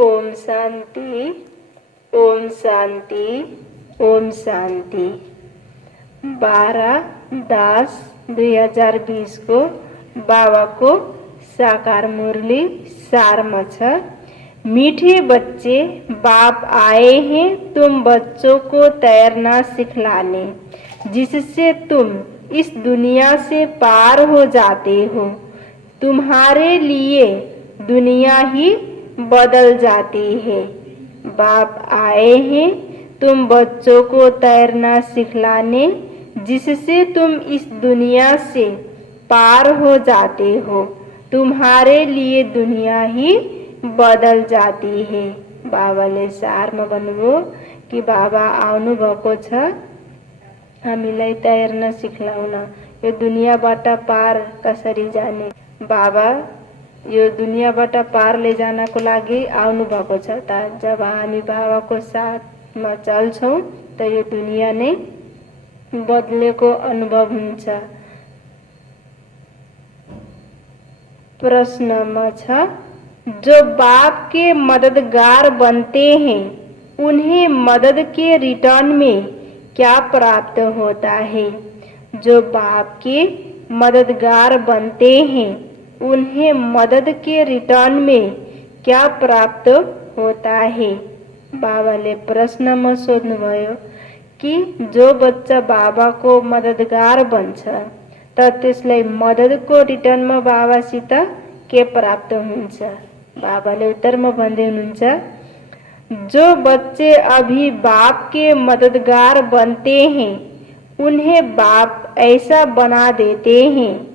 ओम शांति, ओम शांति, ओम शांति। 12/10/2020 को बाबा को साकार मुरली सारमा छ। मीठे बच्चे, बाप आए हैं तुम बच्चों को तैरना सिखलाने, जिससे तुम इस दुनिया से पार हो जाते हो। तुम्हारे लिए दुनिया ही बदल जाती है। बाप आए हैं तुम बच्चों को तैरना सिखलाने, जिससे तुम इस दुनिया से पार हो जाते हो। तुम्हारे लिए दुनिया ही बदल जाती है। बाबाले सारमा भन्नुभयो कि बाबा आउनु भएको छ हामीलाई तैर्न सिक्लाउन, यो दुनियाँबाट पार कसरी जाने। बाबा यो दुनियाँबाट पार लैजानको लागि आउनु भएको छ। त जब हामी बाबाको साथमा चल्छौँ त यो दुनियाँ नै बदलेको अनुभव हुन्छ। प्रश्नमा छ, जो बाप के मददगार बनते हैं उन्हें मदद के रिटर्न में क्या प्राप्त होता है? जो बाप के मददगार बनते हैं उन्हें मदद के रिटर्न में क्या प्राप्त होता है? बाबाले प्रश्नमा सोध्नुभयो कि जो बच्चा बाबाको मददगार बन्छ त त्यसलाई मददको रिटर्नमा बाबासित के प्राप्त हुन्छ? बाबाले उत्तरमा भन्दै हुनुहुन्छ, जो बच्चे अभी बाप के मददगार बनते हैं उन्हें बाप ऐसा बना देते हैं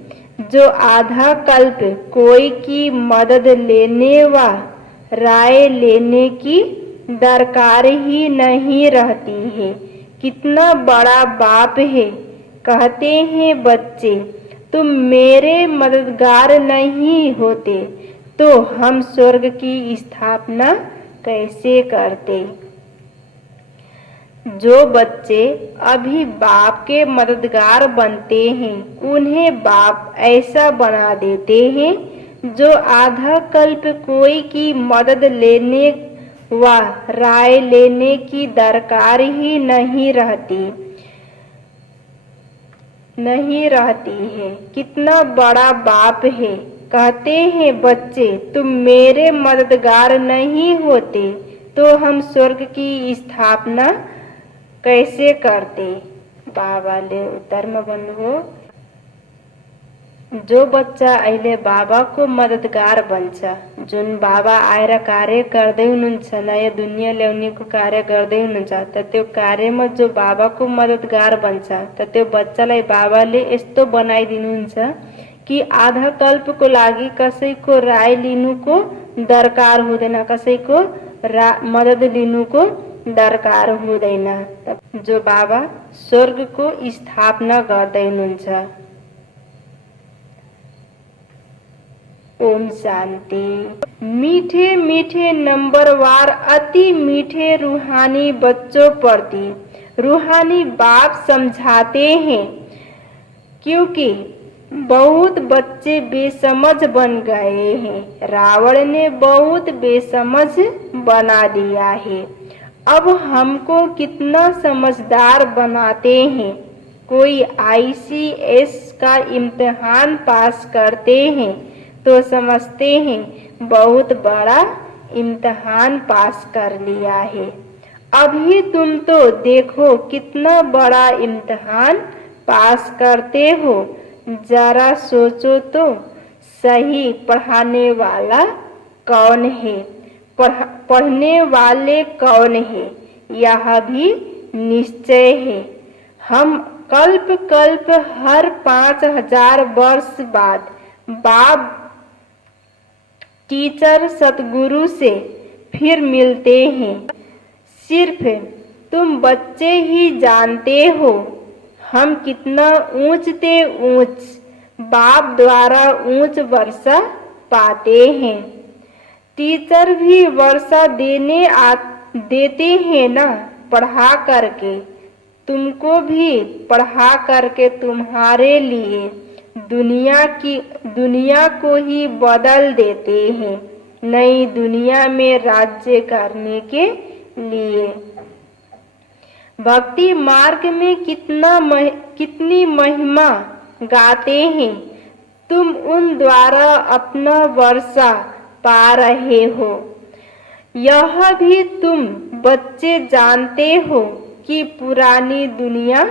जो आधा कल्प कोई की मदद लेने व राय लेने की दरकार ही नहीं रहती है। कितना बड़ा बाप है। कहते हैं बच्चे, तुम मेरे मददगार नहीं होते तो हम स्वर्ग की स्थापना कैसे करते? जो बच्चे अभी बाप के मददगार बनते हैं उन्हें बाप ऐसा बना देते हैं जो आधा कल्प कोई की मदद लेने व राय लेने की दरकार ही नहीं रहती है। कितना बड़ा बाप है। कहते हैं बच्चे, तुम मेरे मददगार नहीं होते तो हम स्वर्ग की स्थापना कैसे करते? बाबाले उत्तरमा भन्नुभयो, जो बच्चा अहिले बाबाको मददगार बन्छ, जुन बाबा आएर कार्य गर्दै हुनुहुन्छ, नयाँ दुनियाँ ल्याउनेको कार्य गर्दै हुनुहुन्छ, त त्यो कार्यमा जो बाबाको मददगार बन्छ त त्यो बच्चालाई बाबाले यस्तो बनाइदिनुहुन्छ कि आधा कल्पको लागि कसैको राय लिनुको दरकार हुँदैन, कसैको मदद लिनुको दरकार हुँदैन। जो बाबा स्वर्गको स्थापना गर्दै हुनुहुन्छ। ओम शांति। मीठे मीठे नंबरवार अति मीठे रूहानी बच्चों प्रति रूहानी बाप समझाते हैं, क्योंकि बहुत बच्चे बेसमझ बन गए हैं। रावण ने बहुत बेसमझ बना दिया है। अब हमको कितना समझदार बनाते हैं। कोई ICS का इम्तिहान पास करते हैं तो समझते हैं बहुत बड़ा इम्तिहान पास कर लिया है। अभी तुम तो देखो कितना बड़ा इम्तिहान पास करते हो। जरा सोचो तो सही, पढ़ाने वाला कौन है, पढ़ने वाले कौन है, यह भी निश्चय है। हम कल्प कल्प हर 5000 वर्ष बाद बाप टीचर सतगुरु से फिर मिलते हैं। सिर्फ तुम बच्चे ही जानते हो हम कितना ऊंच से ऊंच बाप द्वारा ऊंच वर्षा पाते हैं। टीचर भी वर्षा देते हैं ना, पढ़ा करके। तुमको भी पढ़ा करके तुम्हारे लिए दुनिया को ही बदल देते हैं। नई दुनिया में राज्य करने के लिए। भक्ति मार्ग में कितनी महिमा गाते हैं, तुम उन द्वारा अपना वर्षा पा रहे हो। यह भी तुम बच्चे जानते हो कि पुरानी दुनिया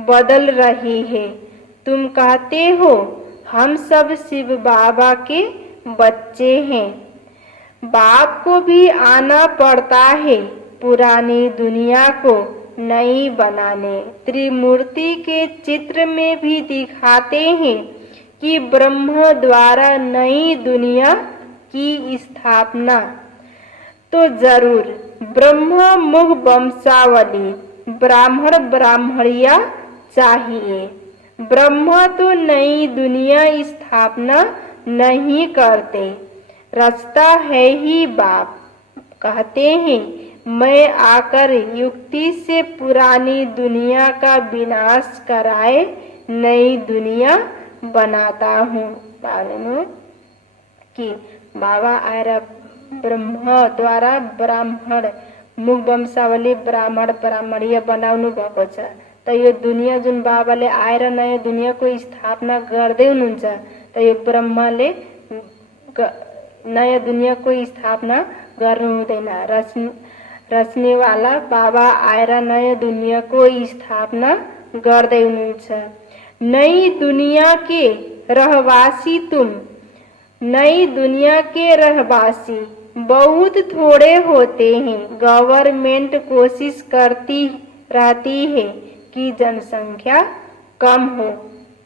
बदल रही है। तुम कहते हो हम सब शिव बाबा के बच्चे हैं। बाप को भी आना पड़ता है पुरानी दुनिया को नई बनाने। त्रिमूर्ति के चित्र में भी दिखाते हैं कि ब्रह्म द्वारा नई दुनिया की स्थापना तो जरूर ब्रह्म मुख वंशावली ब्राह्मण ब्राह्मणिया चाहिए। ब्रह्म तो नई दुनिया स्थापना नहीं करते, रचता है ही बाप। कहते हैं मैं आकर युक्ति से पुरानी दुनिया का विनाश कराए नई दुनिया बनाता हूँ। मालूम कि बाबा आयरा ब्रह्म द्वारा ब्राह्मण मुख वंशावली ब्राह्मण ब्राह्मणीय बनाउनु भएको छ। त यो दुनिया जुन बाबाले आएर नयाँ दुनियाँको स्थापना गर्दै हुनुहुन्छ, त यो ब्रह्मले नयाँ दुनियाँको स्थापना गर्नु हुँदैन। रच्नेवाला बाबा आएर नयाँ दुनियाँको स्थापना गर्दै हुनुहुन्छ। नई दुनिया के रहवासी तुम, नई दुनिया के रहवासी बहुत थोड़े होते हैं। गवर्नमेंट कोशिश करती रहती है कि जनसंख्या कम हो।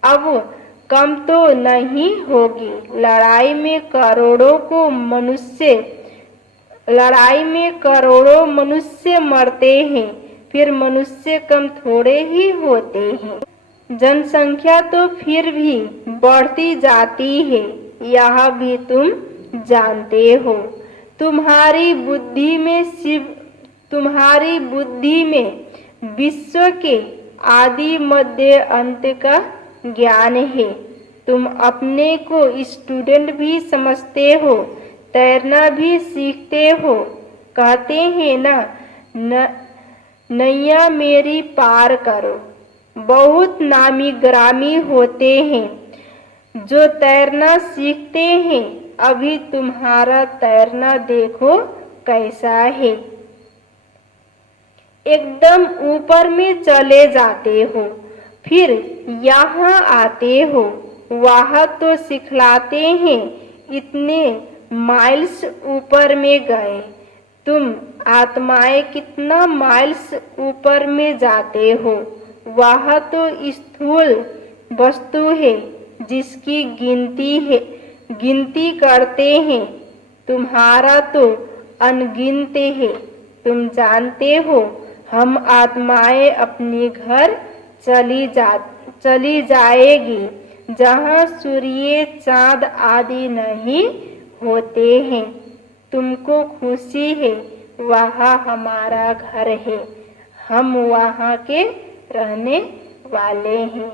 अब कम तो नहीं होगी। लड़ाई में करोड़ों मनुष्य मरते हैं, फिर मनुष्य कम थोड़े ही होते हैं। जनसंख्या तो फिर भी बढ़ती जाती है, यह भी तुम जानते हो। तुम्हारी बुद्धि में विश्व के आदि मध्य अंत का ज्ञान है। तुम अपने को स्टूडेंट भी समझते हो, तैरना भी सीखते हो। कहते हैं ना नैया मेरी पार करो। बहुत नामी ग्रामी होते हैं जो तैरना सीखते हैं। अभी तुम्हारा तैरना देखो कैसा है। एकदम ऊपर में चले जाते हो, फिर यहाँ आते हो, वहाँ तो सिखलाते हैं। इतने माइल्स ऊपर में गए तुम आत्माएं, कितना माइल्स ऊपर में जाते हो। वह तो स्थूल वस्तु है जिसकी गिनती करते हैं। तुम्हारा तो अनगिनत है। तुम जानते हो हम आत्माएं अपने घर चली जाएगी, जहाँ सूर्य चांद आदि नहीं होते हैं। तुमको खुशी है, वहाँ हमारा घर है, हम वहाँ के रहने वाले हैं।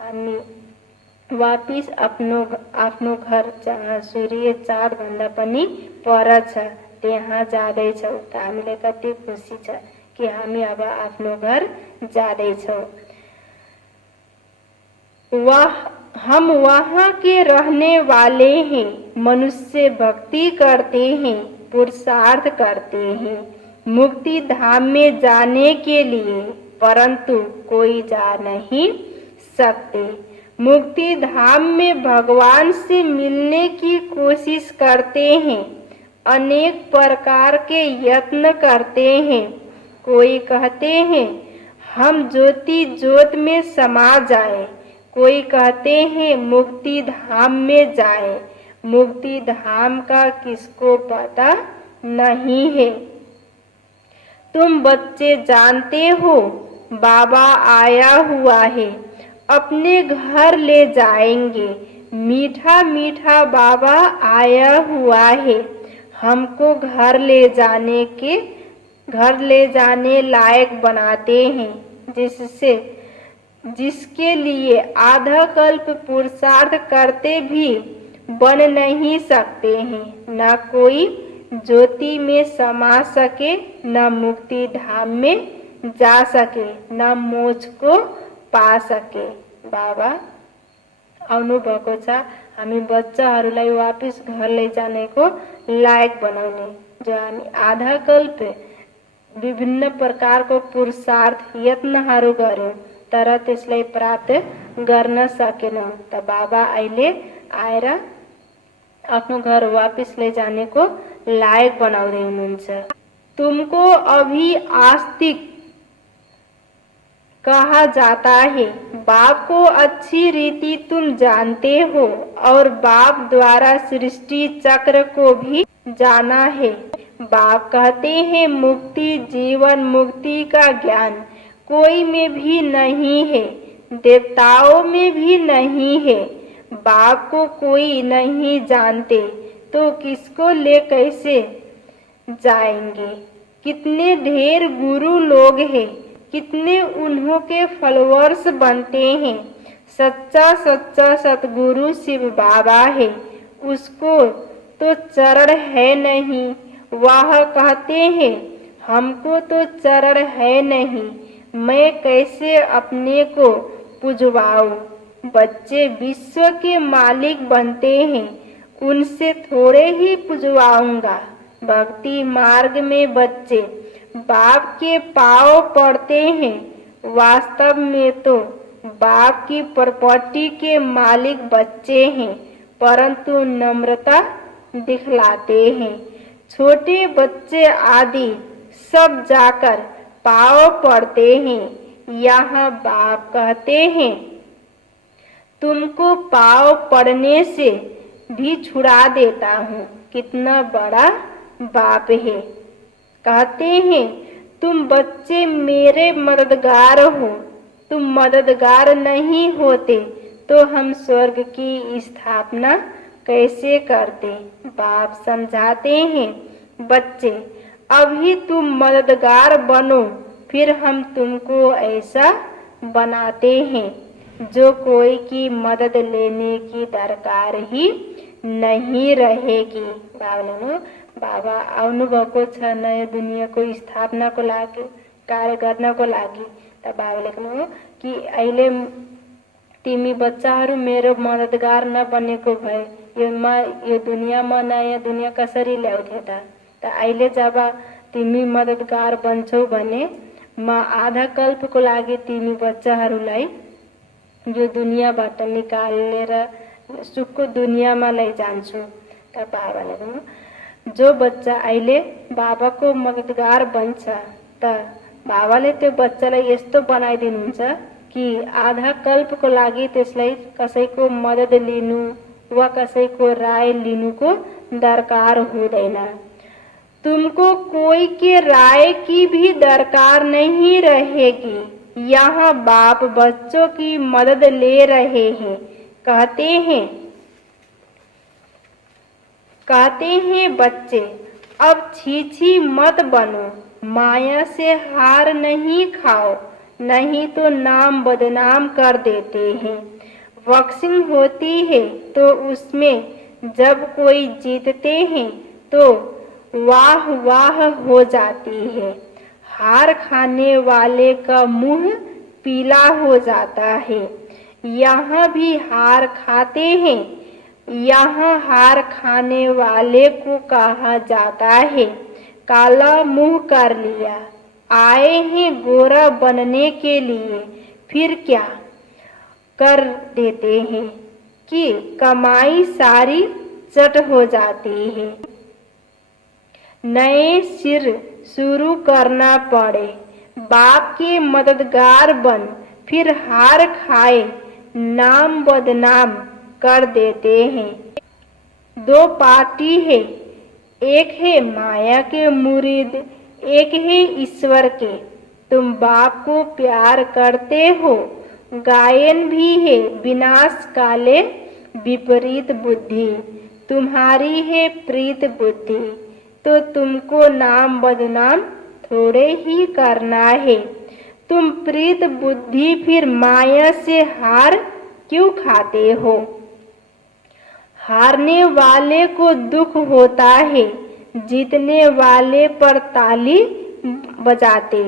हामी वापिस आफ्नो घर जहाँ सूर्य चाँद भन्दा पनि पर छ त्यहाँ जाँदैछौँ। त हामीलाई कति खुसी छ कि हामी अब आफ्नो घर जाँदैछौँ। हम वहाँ के रहने वाले हैं। मनुष्य भक्ति करते हैं, पुरुषार्थ करते हैं मुक्ति धाम में जाने के लिए, परंतु कोई जा नहीं सकते। मुक्ति धाम में भगवान से मिलने की कोशिश करते हैं, अनेक प्रकार के यत्न करते हैं। कोई कहते हैं हम ज्योति ज्योत में समा जाए, कोई कहते हैं मुक्ति धाम में जाए। मुक्ति धाम का किसको पता नहीं है। तुम बच्चे जानते हो बाबा आया हुआ है, अपने घर ले जाएंगे। मीठा मीठा बाबा आया हुआ है, हमको घर ले जाने लायक बनाते हैं, जिसके लिए आधा कल्प पुरुषार्थ करते भी बन नहीं सकते हैं, न कोई ज्योति में समा सके, न मुक्ति धाम में जा सके, न मोक्ष को पा सके। बाबा आउनुभएको छ हामी बच्चाहरूलाई वापस घर लैजानेको लायक बनाउने। जो हामी आधा कल्प विभिन्न प्रकारको पुरुषार्थ यत्नहरू गर्यौं तर त्यसलाई प्राप्त गर्न सकेनौं, त बाबा अहिले आएर आफ्नो घर वापस लैजानेको लायक बनाउँदै हुनुहुन्छ। तुमको अभी आस्तिक कहा जाता है। बाप को अच्छी रीति तुम जानते हो और बाप द्वारा सृष्टि चक्र को भी जाना है। बाप कहते हैं मुक्ति जीवन मुक्ति का ज्ञान कोई में भी नहीं है, देवताओं में भी नहीं है। बाप को कोई नहीं जानते तो किसको ले कैसे जाएंगे। कितने ढेर गुरु लोग हैं, कितने उन्हों के फॉलोअर्स बनते हैं। सच्चा सच्चा सतगुरु शिव बाबा है, उसको तो चरण है नहीं। वह कहते हैं हमको तो चरण है नहीं, मैं कैसे अपने को पुजवाऊं। बच्चे विश्व के मालिक बनते हैं, उनसे थोड़े ही पुजवाऊंगा। भक्ति मार्ग में बच्चे बाप के पांव पड़ते हैं, वास्तव में तो बाप की प्रॉपर्टी के मालिक बच्चे हैं, परंतु नम्रता दिखलाते हैं। छोटे बच्चे आदि सब जाकर पांव पड़ते हैं। यहाँ बाप कहते हैं तुमको पांव पड़ने से भी छुड़ा देता हूँ। कितना बड़ा बाप है। कहते हैं तुम बच्चे मेरे मददगार हो, तुम मददगार नहीं होते तो हम स्वर्ग की स्थापना कैसे करते। बाप समझाते हैं बच्चे अभी तुम मददगार बनो, फिर हम तुमको ऐसा बनाते हैं जो कोई की मदद लेने की दरकार ही नहीं रहेगी। बाबा आउनुभएको छ नयाँ दुनियाँको स्थापनाको लागि कार्य गर्नको लागि। त बाबाले भन्नुभयो कि अहिले तिमी बच्चाहरू मेरो मददगार नबनेको भए यो दुनियाँमा नयाँ दुनियाँ कसरी ल्याउँथे त। अहिले जब तिमी मददगार बन्छौ भने म आधा कल्पको लागि तिमी बच्चाहरूलाई यो दुनियाँबाट निकालेर सुखको दुनियाँमा लैजान्छु। त बाबाले भन्नुभयो जो बच्चा अहिले बाबाको मददगार बन्छ त बाबाले त्यो बच्चालाई यस्तो बनाइदिनुहुन्छ कि आधा कल्पको लागि त्यसलाई कसैको मदद लिनु वा कसैको राय लिनुको दरकार हुँदैन। तुमको कोई के राय की भी दरकार नहीं रहेगी। यहाँ बाप बच्चों की मदद ले रहे हैं। कहते हैं बच्चे अब छी मत बनो, माया से हार नहीं खाओ, नहीं तो नाम बदनाम कर देते हैं। बॉक्सिंग होती है तो उसमें जब कोई जीतते हैं तो वाह वाह हो जाती है। हार खाने वाले का मुंह पीला हो जाता है। यहाँ भी हार खाते हैं, यहाँ हार खाने वाले को कहा जाता है काला मुंह कर लिया। आए हैं गोरा बनने के लिए, फिर क्या कर देते हैं कि कमाई सारी चट हो जाती है। नए सिर शुरू करना पड़े, बाप के मददगार बन, फिर हार खाए नाम बदनाम कर देते हैं। दो पार्टी है, एक है माया के मुरीद, एक है ईश्वर के। तुम बाप को प्यार करते हो, गायन भी है विनाश काले विपरीत बुद्धि। तुम्हारी है प्रीत बुद्धि तो तुमको नाम बदनाम थोड़े ही करना है। तुम प्रीत बुद्धि फिर माया से हार क्यों खाते हो। हारने वाले को दुख होता है, जीतने वाले पर ताली बजाते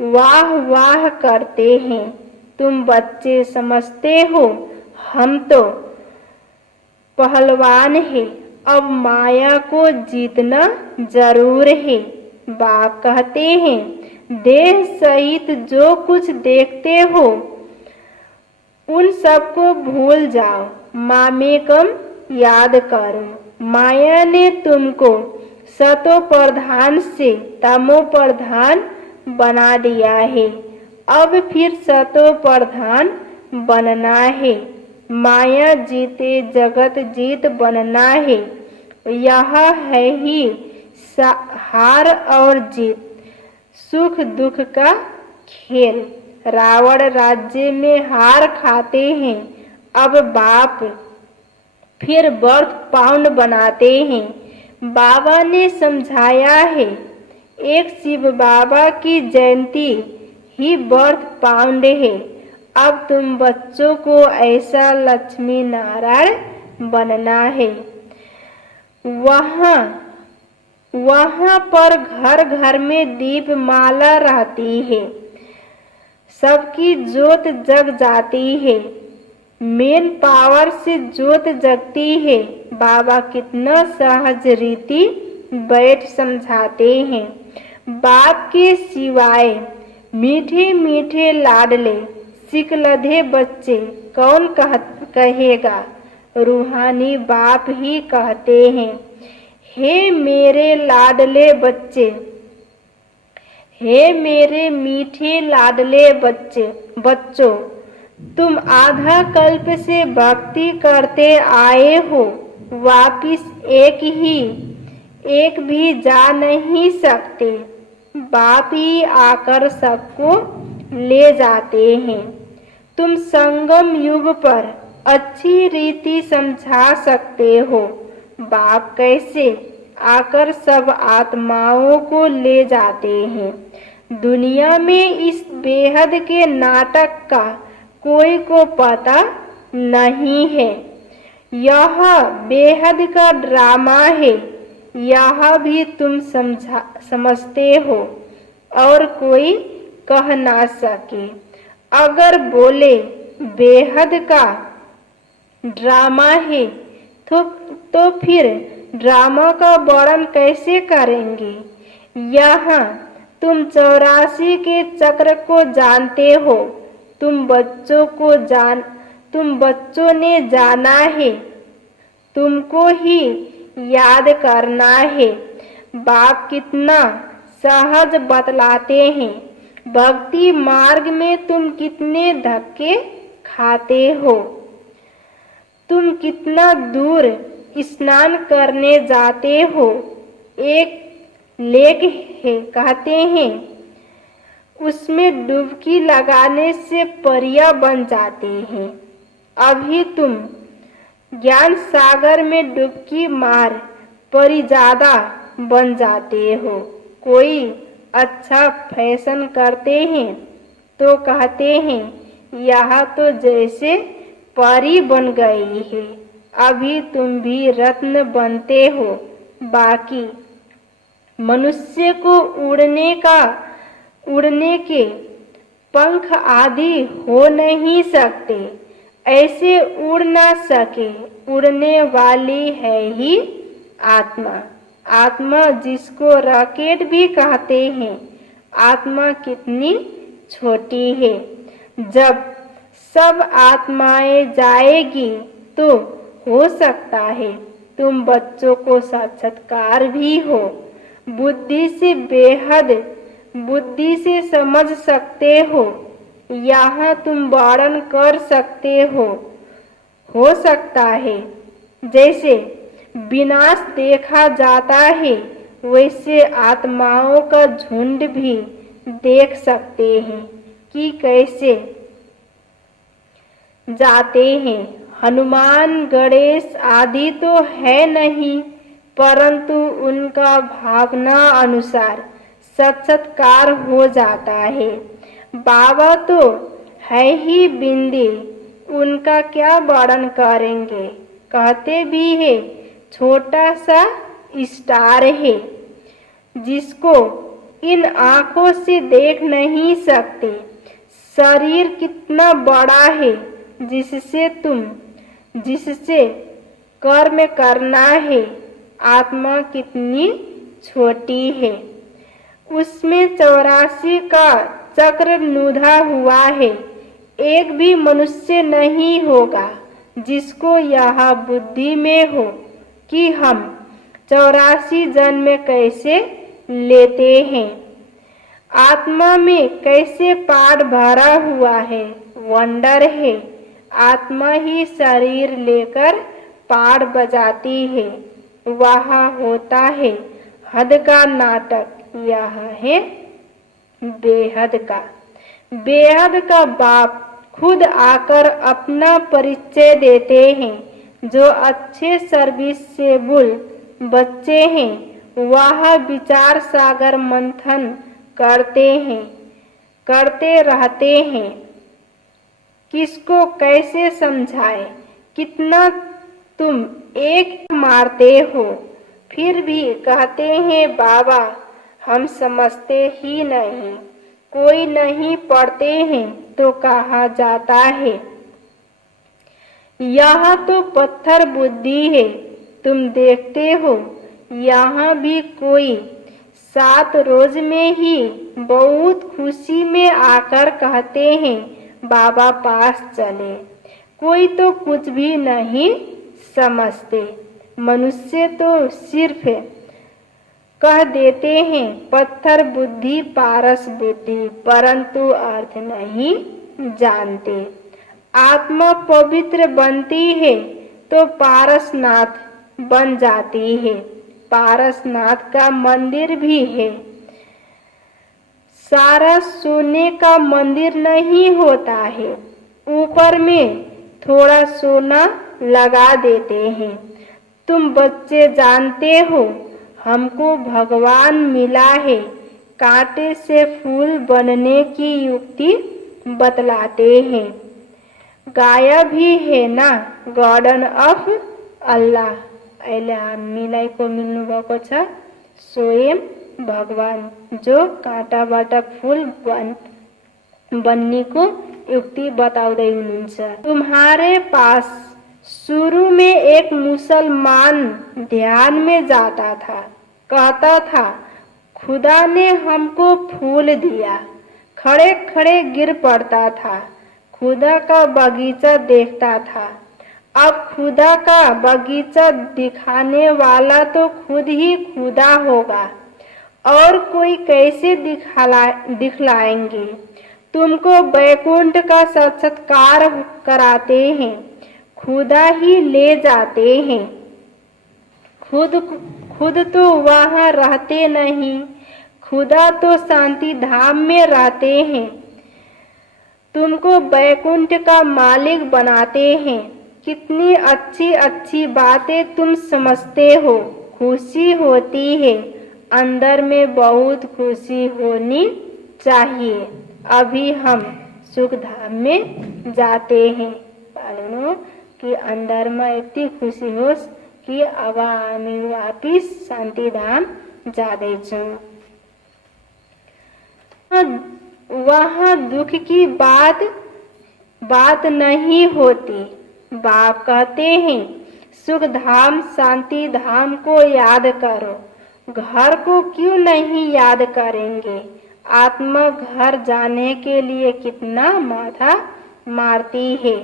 वाह वाह करते हैं। तुम बच्चे समझते हो हम तो पहलवान हैं, अब माया को जीतना जरूर है। बाप कहते हैं, देह सहित जो कुछ देखते हो उन सबको भूल जाओ, मामेकम याद करो। माया ने तुमको सतो प्रधान से तमो प्रधान बना दिया है, अब फिर सतो प्रधान बनना है। माया जीते जगत जीत बनना है, यह है ही हार और जीत, सुख दुख का खेल। रावण राज्य में हार खाते हैं, अब बाप फिर बर्थ पाउंड बनाते हैं। बाबा ने समझाया है, एक शिव बाबा की जयंती ही बर्थ पाउंड है। अब तुम बच्चों को ऐसा लक्ष्मी नारायण बनना है। वहाँ पर घर घर में दीपमाला रहती है, सबकी जोत जग जाती है, मेन पावर से जोत जगती है। बाबा कितना सहज रीति बैठ समझाते हैं। बाप के सिवाय मीठे मीठे लाडले सिकलधे बच्चे कौन कहेगा, रूहानी बाप ही कहते हैं। हे मेरे लाडले बच्चे, हे मेरे मीठे लाडले बच्चों, तुम आधा कल्प से भक्ति करते आए हो, वापिस एक भी जा नहीं सकते। बाप ही आकर सबको ले जाते हैं। तुम संगम युग पर अच्छी रीति समझा सकते हो, बाप कैसे आकर सब आत्माओं को ले जाते हैं। दुनिया में इस बेहद के नाटक का कोई को पता नहीं है। यह बेहद का ड्रामा है, यह भी तुम समझते हो और कोई कह ना सके। अगर बोले बेहद का ड्रामा है तो फिर ड्रामा का वर्णन कैसे करेंगे। यहाँ तुम 84 के चक्र को जानते हो, तुम बच्चों ने जाना है, तुमको ही याद करना है। बाप कितना सहज बतलाते हैं, भक्ति मार्ग में तुम कितने धक्के खाते हो। तुम कितना दूर स्नान करने जाते हो, एक लेक है कहते हैं, उसमें डुबकी लगाने से परियां बन जाते हैं। अभी तुम ज्ञान सागर में डुबकी मार परिजादा बन जाते हो। कोई अच्छा फैशन करते हैं तो कहते हैं, यह तो जैसे परी बन गई है। अभी तुम भी रत्न बनते हो, बाकी मनुष्य को उड़ने के पंख आदि हो नहीं सकते, ऐसे उड़ ना सके। उड़ने वाली है ही आत्मा। आत्मा जिसको रॉकेट भी कहते हैं, आत्मा कितनी छोटी है। जब सब आत्माएं जाएगी तो हो सकता है तुम बच्चों को साक्षात्कार भी हो। बुद्धि से समझ सकते हो, यहाँ तुम वर्णन कर सकते हो सकता है जैसे विनाश देखा जाता है, वैसे आत्माओं का झुंड भी देख सकते हैं कि कैसे जाते हैं। हनुमान गणेश आदि तो है नहीं, परंतु उनका भावना अनुसार साक्षात्कार हो जाता है। बाबा तो है ही बिंदी, उनका क्या वर्णन करेंगे। कहते भी है छोटा सा स्टार है जिसको इन आंखों से देख नहीं सकते। शरीर कितना बड़ा है जिससे कर्म करना है। आत्मा कितनी छोटी है, उसमें 84 का चक्र नुधा हुआ है। एक भी मनुष्य नहीं होगा जिसको यह बुद्धि में हो कि हम 84 जन्म कैसे लेते हैं, आत्मा में कैसे पाठ भरा हुआ है। वंडर है, आत्मा ही शरीर लेकर पाठ बजाती है। वह होता है हद का नाटक, यह है बेहद का। बेहद का बाप खुद आकर अपना परिचय देते हैं। जो अच्छे सर्विसेबल बच्चे हैं वह विचार सागर मंथन करते रहते हैं। किसको कैसे समझाए, कितना तुम एक मारते हो, फिर भी कहते हैं बाबा हम समझते ही नहीं। कोई नहीं पढ़ते हैं तो कहा जाता है यह तो पत्थर बुद्धि है। तुम देखते हो यहाँ भी कोई 7 रोज में ही बहुत खुशी में आकर कहते हैं बाबा पास चले। कोई तो कुछ भी नहीं समझते। मनुष्य तो सिर्फ कह देते हैं पत्थर बुद्धि पारस बुद्धि, परंतु अर्थ नहीं जानते। आत्मा पवित्र बनती है तो पारसनाथ बन जाती है। पारसनाथ का मंदिर भी है। सारा सोने का मंदिर नहीं होता है, ऊपर में थोड़ा सोना लगा देते हैं। तुम बच्चे जानते हो हमको भगवान मिला है, कांटे से फूल बनने की युक्ति बतलाते हैं। गाया भी है ना गार्डन ऑफ अल्लाह, अहिले हामीलाई को मिल्नु भएको छ स्वयं भगवान जो काँटाबाट फूल बन्ने को युक्ति बताउँदै हुनुहुन्छ। तुम्हारे पास शुरू में एक मुसलमान ध्यान में जाता था, कहता था खुदा ने हमको फूल दिया, खड़े खड़े गिर पड़ता था। खुदा का बगीचा देखता था। अब खुदा का बगीचा दिखाने वाला तो खुद ही खुदा होगा, और कोई कैसे दिखलाएंगे। तुमको वैकुंठ का साक्षात्कार कराते हैं, खुदा ही ले जाते हैं। खुद तो वहाँ रहते नहीं, खुदा तो शांति धाम में रहते हैं। तुमको वैकुंठ का मालिक बनाते हैं। कितनी अच्छी अच्छी बातें तुम समझते हो। खुशी होती है, अंदर में बहुत खुशी होनी चाहिए। अभी हम सुख धाम में जाते हैं, पालनो कि अंदर में यति खुशी होस् कि अब हामी वापिस शांति धाम जाँदैछौँ। वहाँ दुख की बात नहीं होती। बाप कहते हैं सुख धाम शांति धाम को याद करो, घर को क्यों नहीं याद करेंगे। आत्मा घर जाने के लिए कितना माथा मारती है,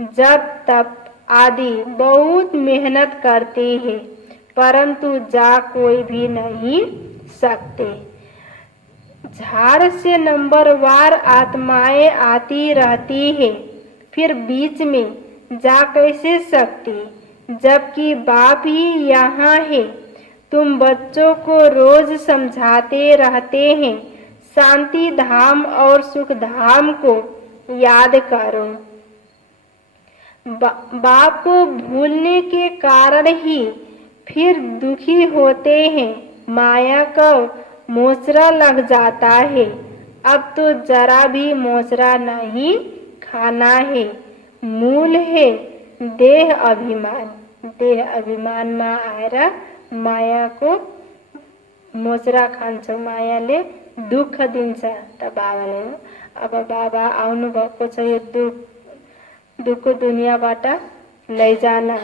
जब तप आदि बहुत मेहनत करती है, परंतु जा कोई भी नहीं सकते। झाड़ से नंबरवार आत्माएं आती रहती है, फिर बीच में जा कैसे सकती, जबकि बाप ही यहाँ है। तुम बच्चों को रोज समझाते रहते हैं शांति धाम और सुख धाम को याद करो। बाप को भूलने के कारण ही फिर दुखी होते हैं। माया का मोचरा लग जाता है। अब तो जरा भी मोचरा नहीं खाना है। मूल है देह अभिमानमा आएर मायाको मोचरा खान्छ, मायाले दुःख दिन्छ। त बाबाले अब बाबा आउनुभएको छ यो दुःखको दुनियाँबाट लैजान।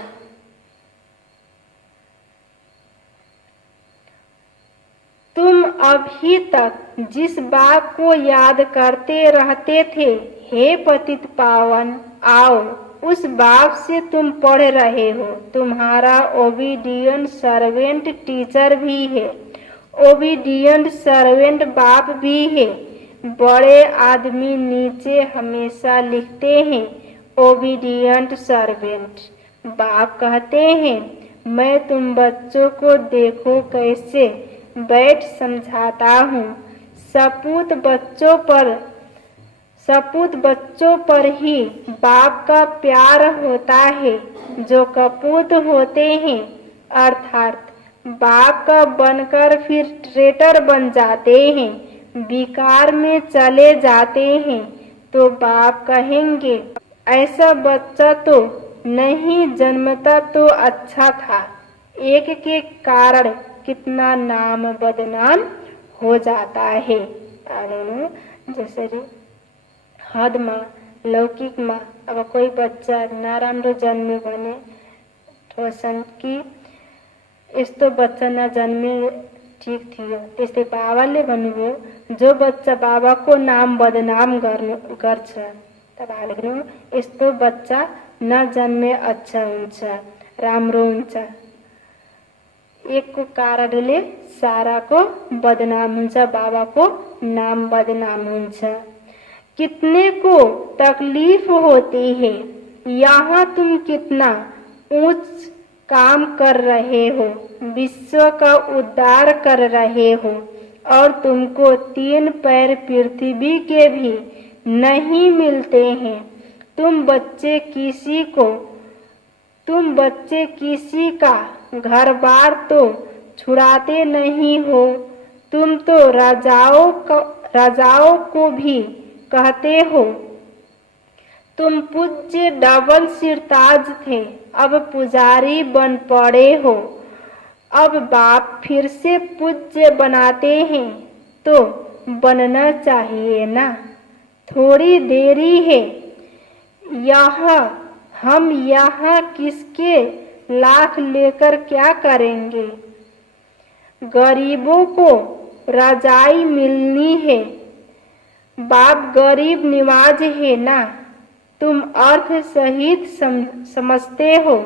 तुम अभी तक जिस बाप को याद करते रहते थे, हे पतित पावन, आओ उस बाप से तुम पढ़ रहे हो। तुम्हारा ओबीडियंट सर्वेंट टीचर भी है, ओबीडियंट सर्वेंट बाप भी है। बड़े आदमी नीचे हमेशा लिखते हैं ओबीडियंट सर्वेंट। बाप कहते हैं, मैं तुम बच्चों को देखो कैसे बैठ समझाता हूँ। सपूत बच्चों पर ही बाप का प्यार होता है। जो कपूत होते हैं अर्थात बाप का बनकर फिर ट्रेटर बन जाते हैं, विकार में चले जाते हैं, तो बाप कहेंगे ऐसा बच्चा तो नहीं जन्मता तो अच्छा था। एक के कारण कितना नाम बदनाम हो जाता है। जसरी हदमा लौकिकमा अब कोही बच्चा नराम्रो जन्म्यो भने ठोसन कि यस्तो बच्चा नजन्मे ठिक थियो। त्यस्तै बाबाले भन्नुभयो, जो बच्चा बाबाको नाम बदनाम गर्छ, त बाबाले भन्नुभयो यस्तो बच्चा नजन्मे अच्छा हुन्छ, राम्रो हुन्छ। एकको कारणले साराको बदनाम हुन्छ, बाबाको नाम बदनाम हुन्छ। कितने को तकलीफ होती है, यहाँ तुम कितना ऊंच काम कर रहे हो, विश्व का उद्धार कर रहे हो, और तुमको 3 पैर पृथ्वी के भी नहीं मिलते हैं। तुम बच्चे किसी का घर बार तो छुड़ाते नहीं हो। तुम तो राजाओं को भी कहते हो। तुम पूज्य डबल सिरताज थे, अब पुजारी बन पड़े हो। अब बाप फिर से पूज्य बनाते हैं तो बनना चाहिए ना, थोड़ी देरी है। हम यहाँ किसके लाख लेकर क्या करेंगे? गरीबों को रजाई मिलनी है। बाप गरीब निवाज है ना। तुम अर्थ सहित समझते हो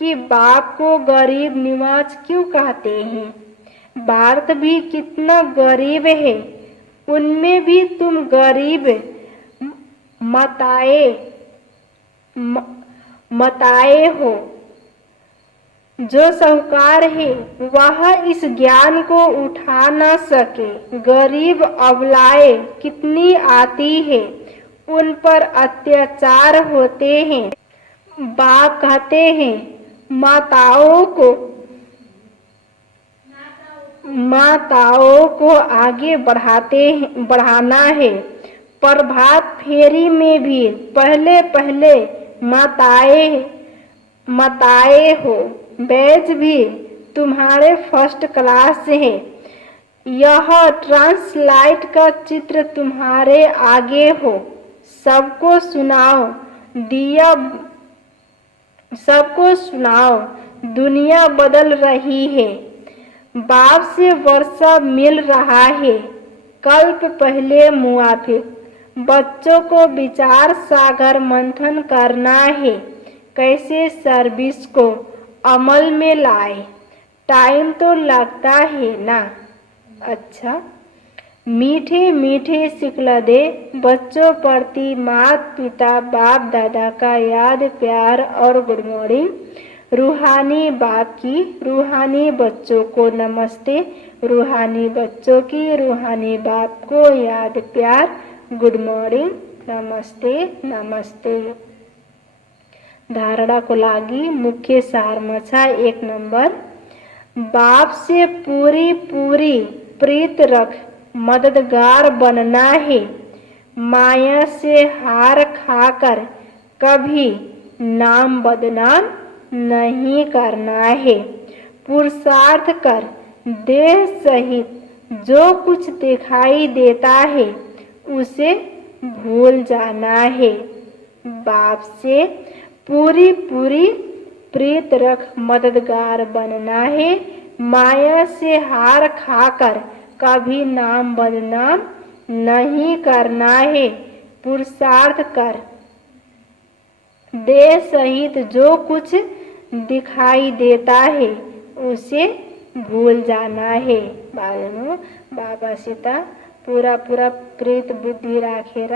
कि बाप को गरीब निवाज क्यों कहते हैं? भारत भी कितना गरीब है, उनमें भी तुम गरीब मताए हो। जो साहूकार है वह इस ज्ञान को उठा न सके। गरीब अबलाएं कितनी आती है, उन पर अत्याचार होते हैं। बाप कहते हैं माताओं को आगे बढ़ाना है। प्रभात फेरी में भी पहले माताएं हो। बैच भी तुम्हारे फर्स्ट क्लास है। यह ट्रांसलाइट का चित्र तुम्हारे आगे हो। सबको सुनाओ, दुनिया बदल रही है। बाप से वर्षा मिल रहा है, कल्प पहले मुआफिक। बच्चों को विचार सागर मंथन करना है, कैसे सर्विस को अमल में लाए। टाइम तो लगता है ना। अच्छा, मीठे मीठे सिखलदे बच्चों प्रति माता पिता बाप दादा का याद प्यार और गुड मॉर्निंग। रूहानी बाप की रूहानी बच्चों को नमस्ते। रूहानी बच्चों की रूहानी बाप को याद प्यार गुड मॉर्निंग, नमस्ते नमस्ते। धारणा को लागी मुख्य सारमा छ 1 नंबर, बाप से पूरी प्रीत रख, मददगार बनना है। माया से हार खाकर कभी नाम बदनाम नहीं करना है। पुरुषार्थ कर देह सहित जो कुछ दिखाई देता है उसे भूल जाना है। बाप से पूरी पूरी प्रीत रख मददगार बनना है। माया से हार खाकर कभी नाम बदनाम नहीं करना है। पुरुषार्थ कर देह सहित जो कुछ दिखाई देता है उसे भूल जाना है। बाबा सीता पूरा पूरा प्रीत बुद्धि राखेर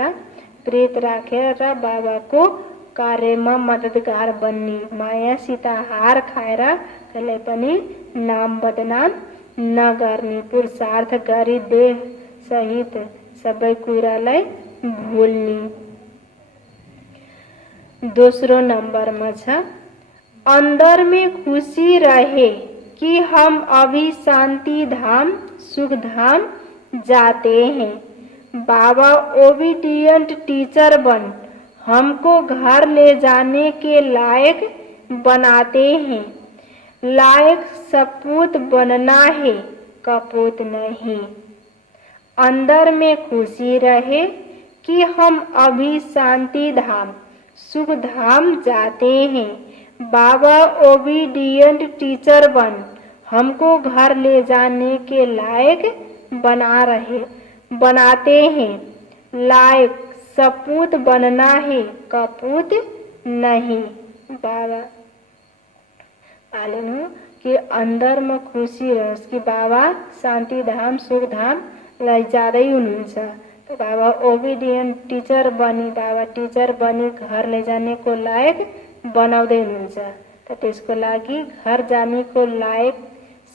प्रीत राखेर बाबा को कार्यमा मददगार बन्नी। माया सीता हार खाएर कहिले पनि नाम बदनाम नगर्ने। पुरुषार्थ गरी देह सहित सबै कुरालाई भुल्ने। दोस्रो नंबरमा छ अंदर में खुशी रहे कि हम अभी शांति धाम सुख धाम जाते हैं। बाबा ओबीडियंट टीचर बन हमको घर ले जाने के लायक बनाते हैं। लायक सपूत बनना है, कपूत नहीं। अंदर में खुशी रहे कि हम अभी शांति धाम सुख धाम जाते हैं। बाबा ओबीडियंट टीचर बन हमको घर ले जाने के लायक बनाते हैं। लायक सपूत बनना है, कपूत नहीं। बाबा पालन कि अंदर में खुशी रहोस् कि बाबा शांति धाम सुख धाम लैजाँदै हुनुहुन्छ। तो बाबा ओबीडियंट टीचर बनी बाबा टीचर बनी घर लैजानेको लायक बनाउँदै हुनुहुन्छ। त त्यसको लागि घर जानेको लायक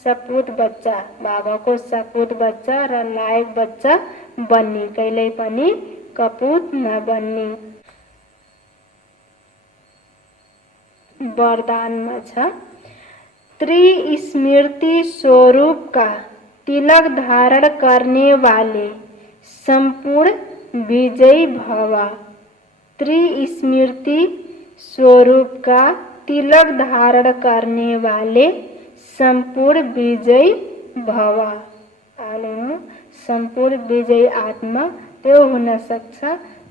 सपूत बच्चा बाबाको सपूत बच्चा र लायक बच्चा बन्ने, कहिल्यै पनि कपूत नबन्ने। वरदानमा छ त्रिस्मृति स्वरूप का तिलक धारण करने वाले संपूर्ण विजयी भव। त्रिस्मृति स्वरूप का तिलक धारण करने वाले संपूर्ण विजयी भव। संपूर्ण विजयी आत्मा त्यो हुन सक्छ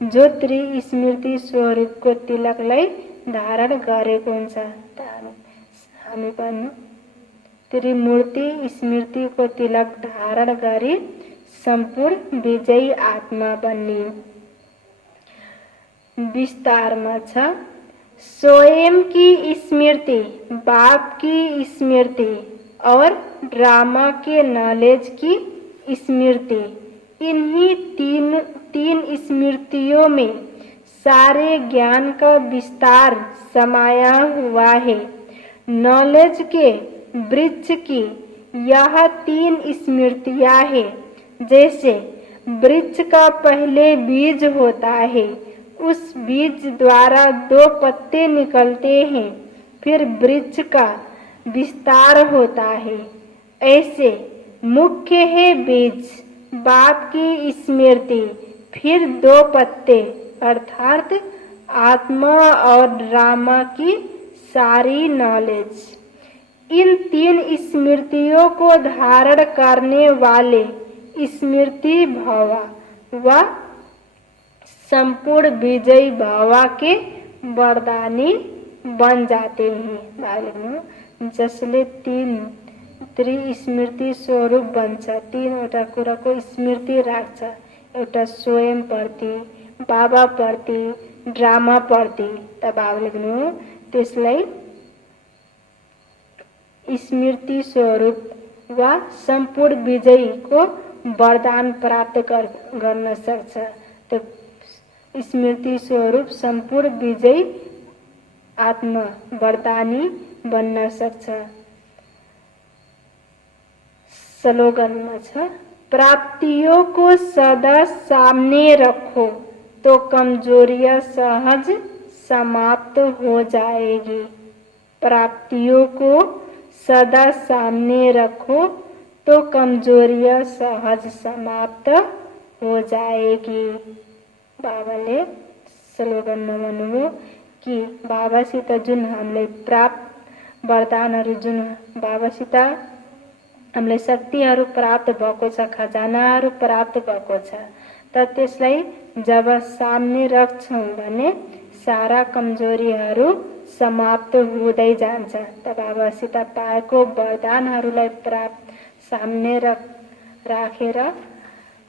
जो त्रिस्मृति स्वरूपको तिलकलाई धारण गरेको हुन्छ। हामी पनि त्रिमूर्ति स्मृतिको तिलक धारण गरी संपूर्ण विजयी आत्मा बन्ने। विस्तारमा छ स्वयं की स्मृति, बाप की स्मृति और ड्रामा के नॉलेज की स्मृति, इन्हीं तीन स्मृतियों में सारे ज्ञान का विस्तार समाया हुआ है। नॉलेज के वृक्ष की यह तीन स्मृतियां हैं। जैसे वृक्ष का पहले बीज होता है, उस बीज द्वारा 2 पत्ते निकलते हैं, फिर वृक्ष का विस्तार होता है। ऐसे मुख्य है बीज बाप की स्मृति, फिर 2 पत्ते अर्थात आत्मा और ड्रामा की सारी नॉलेज। इन 3 स्मृतियों को धारण करने वाले स्मृति भवा व संपूर्ण विजयी भवा के वरदानी बन जाते हैं। मालूम जसले 3 त्रिस्मृति स्वरूप बन्छ, 3वटा कुराको स्मृति राख्छ, एउटा स्वयं प्रति, बाबा प्रति, ड्रामा प्रति। त बाबाले भन्नु त्यसलाई स्मृति स्वरूप वा संपूर्ण विजयी को वरदान प्राप्त गर्न सक्छ। तो स्मृति स्वरूप संपूर्ण विजयी आत्मा वरदानी बन्न सक्छ। स्लोगनमा छ प्राप्तियों को सदा सामने रखो तो कमजोरियां सहज समाप्त हो जाएगी। प्राप्तियों को सदा सामने रखो तो कमजोरियां सहज समाप्त हो जाएगी। बाबाले स्लोगनमा भन्नुभयो कि बाबासित जुन हामीले प्राप्त वरदानहरू, जुन बाबासित हामीलाई शक्तिहरू प्राप्त भएको छ, खजानाहरू प्राप्त भएको छ, त त्यसलाई जब सामने राख्छौँ भने सारा कमजोरीहरू समाप्त हुँदै जान्छ। त बाबासित पाएको वरदानहरूलाई प्राप्त सामने राखेर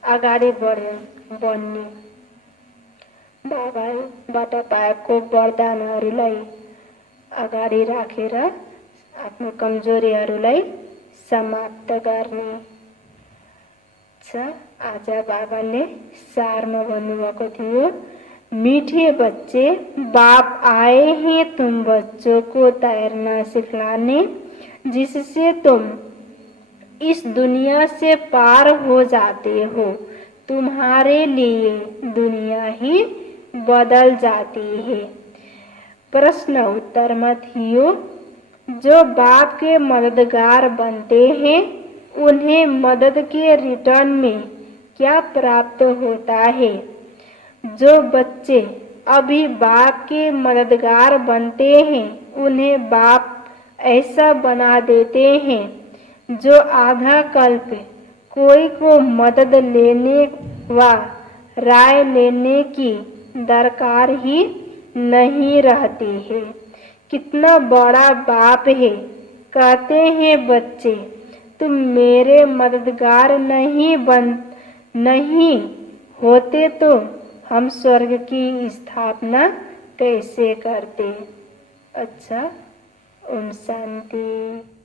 अगाडि बढ्ने, बाबाबाट पाएको वरदानहरूलाई अगाडि राखेर आफ्नो कमजोरीहरूलाई समाप्त गर्ने छ। आज बाबाले सारमा भन्नुभएको थियो, मीठे बच्चे बाप आए हैं तुम बच्चों को तैरना सिखलाने, जिससे तुम इस दुनिया से पार हो जाते हो। तुम्हारे लिए दुनिया ही बदल जाती है। प्रश्न उत्तर में थियो, जो बाप के मददगार बनते हैं उन्हें मदद के रिटर्न में क्या प्राप्त होता है। जो बच्चे अभी बाप के मददगार बनते हैं उन्हें बाप ऐसा बना देते हैं जो आधा कल्प कोई को मदद लेने व राय लेने की दरकार ही नहीं रहती है। कितना बड़ा बाप है। कहते हैं बच्चे, तुम मेरे मददगार नहीं होते तो हम स्वर्ग की स्थापना कैसे करते। अच्छा, ओम शांति।